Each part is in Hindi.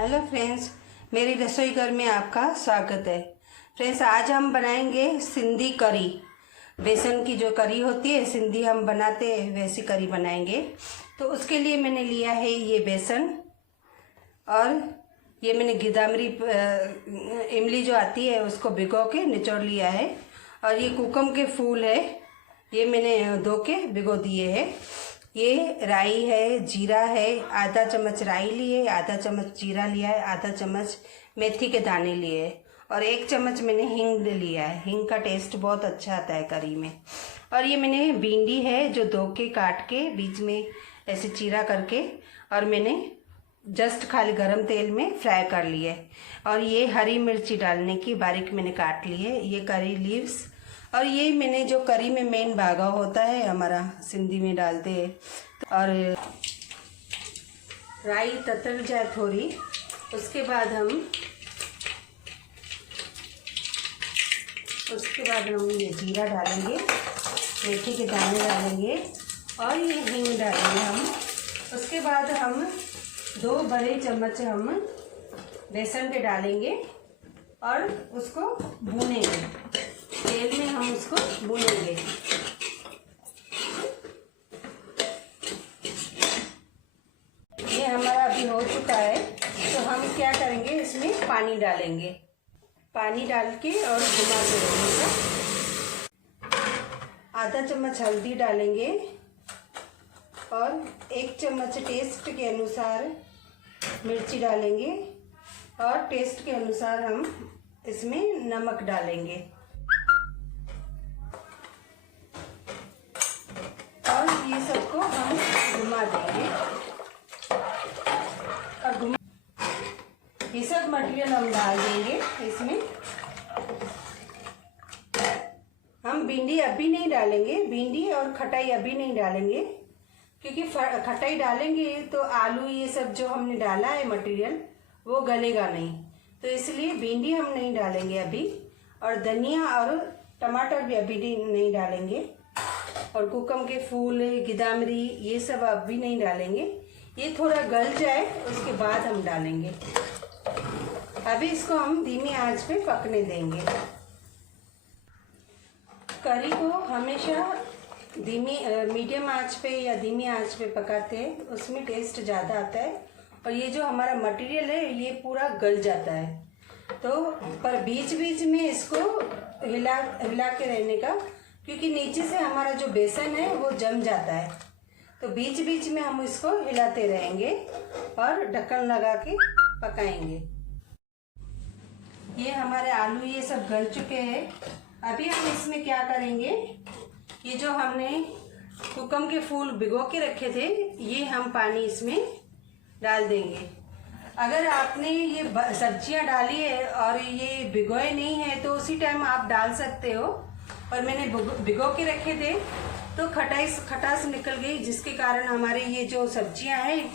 हेलो फ्रेंड्स, मेरी रसोई घर में आपका स्वागत है। फ्रेंड्स, आज हम बनाएंगे सिंधी करी। बेसन की जो करी होती है सिंधी हम बनाते हैं वैसी करी बनाएंगे। तो उसके लिए मैंने लिया है ये बेसन, और ये मैंने गिदामरी इमली जो आती है उसको भिगो के निचोड़ लिया है। और ये कुकम के फूल है, ये मैंने धो के भिगो दिए हैं। ये राई है, जीरा है, आधा चम्मच राई लिए, आधा चम्मच जीरा लिया है, आधा चम्मच मेथी के दाने लिए है, और 1 चम्मच मैंने हींग लिया है। हींग का टेस्ट बहुत अच्छा आता है करी में। और ये मैंने भिंडी है जो धो के काट के बीच में ऐसे चीरा करके, और मैंने जस्ट खाली गरम तेल में फ्राई कर लिए। और ये हरी मिर्ची डालने की बारीक मैंने काट ली है, ये करी लीव्स। और ये मैंने जो करी में मेन भागा होता है हमारा, सिंधी में डालते हैं। और राई ततर जाए थोड़ी, उसके बाद हम ये जीरा डालेंगे, मेथी के दाने डालेंगे, और ये हींग डालेंगे हम। उसके बाद हम 2 बड़े चम्मच हम बेसन के डालेंगे और उसको भूनेंगे। तेल में हम उसको भूनेंगे। ये हमारा अभी हो चुका है, तो हम क्या करेंगे, इसमें पानी डालेंगे। पानी डाल के और घुमाते रहेंगे। आधा चम्मच हल्दी डालेंगे, और 1 चम्मच टेस्ट के अनुसार मिर्ची डालेंगे, और टेस्ट के अनुसार हम इसमें नमक डालेंगे। और ये सबको हम घुमा देंगे। और ये सब मटेरियल हम डाल देंगे इसमें। हम भिंडी अभी नहीं डालेंगे, भिंडी और खटाई अभी नहीं डालेंगे, क्योंकि खटाई डालेंगे तो आलू ये सब जो हमने डाला है मटेरियल वो गलेगा नहीं, तो इसलिए भिंडी हम नहीं डालेंगे अभी। और धनिया और टमाटर भी अभी नहीं डालेंगे। और कुकम के फूल, गिदामरी, ये सब अभी नहीं डालेंगे। ये थोड़ा गल जाए उसके बाद हम डालेंगे। अभी इसको हम धीमी आंच पे पकने देंगे। करी को हमेशा मीडियम आंच पे या धीमी आंच पे पकाते हैं, उसमें टेस्ट ज़्यादा आता है। और ये जो हमारा मटेरियल है ये पूरा गल जाता है। तो पर बीच बीच में इसको हिला के रहने का, क्योंकि नीचे से हमारा जो बेसन है वो जम जाता है। तो बीच बीच में हम इसको हिलाते रहेंगे और ढक्कन लगा के पकाएंगे। ये हमारे आलू ये सब गल चुके हैं। अभी हम इसमें क्या करेंगे, ये जो हमने कुकम के फूल भिगो के रखे थे ये हम पानी इसमें डाल देंगे। अगर आपने ये सब्जियां डाली है और ये भिगोए नहीं है तो उसी टाइम आप डाल सकते हो। और मैंने भिगो के रखे थे तो खटास निकल गई, जिसके कारण हमारे ये जो सब्जियां हैं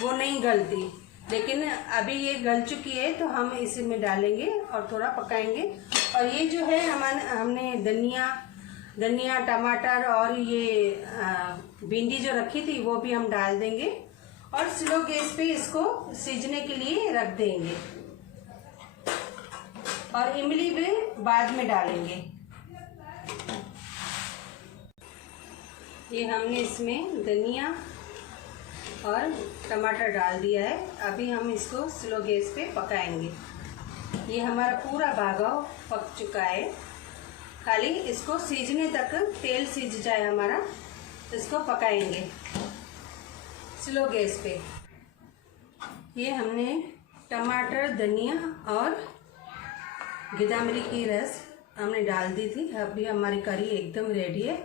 वो नहीं गलती। लेकिन अभी ये गल चुकी है तो हम इसमें डालेंगे और थोड़ा पकाएंगे। और ये जो है हमने धनिया, टमाटर और ये भिंडी जो रखी थी वो भी हम डाल देंगे, और स्लो गैस पे इसको सीजने के लिए रख देंगे। और इमली भी बाद में डालेंगे। ये हमने इसमें धनिया और टमाटर डाल दिया है। अभी हम इसको स्लो गैस पे पकाएंगे। ये हमारा पूरा भागा पक चुका है, खाली इसको सीजने तक, तेल सीज जाए हमारा, इसको पकाएंगे स्लो गैस पे। ये हमने टमाटर, धनिया और गिदामरी की रस हमने डाल दी थी। अभी हमारी करी एकदम रेडी है।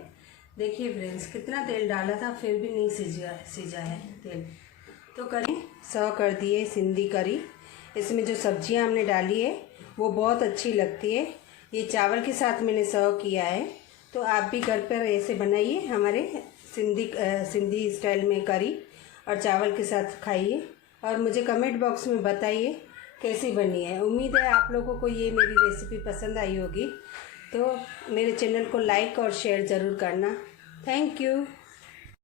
देखिए फ्रेंड्स, कितना तेल डाला था फिर भी नहीं सीजा है तेल। तो करी सर्व कर दिए सिंधी करी। इसमें जो सब्जियां हमने डाली है वो बहुत अच्छी लगती है। ये चावल के साथ मैंने सर्व किया है, तो आप भी घर पर ऐसे बनाइए हमारे सिंधी स्टाइल में करी, और चावल के साथ खाइए। और मुझे कमेंट बॉक्स में बताइए कैसी बनी है। उम्मीद है आप लोगों को ये मेरी रेसिपी पसंद आई होगी। तो मेरे चैनल को लाइक और शेयर ज़रूर करना। Thank you.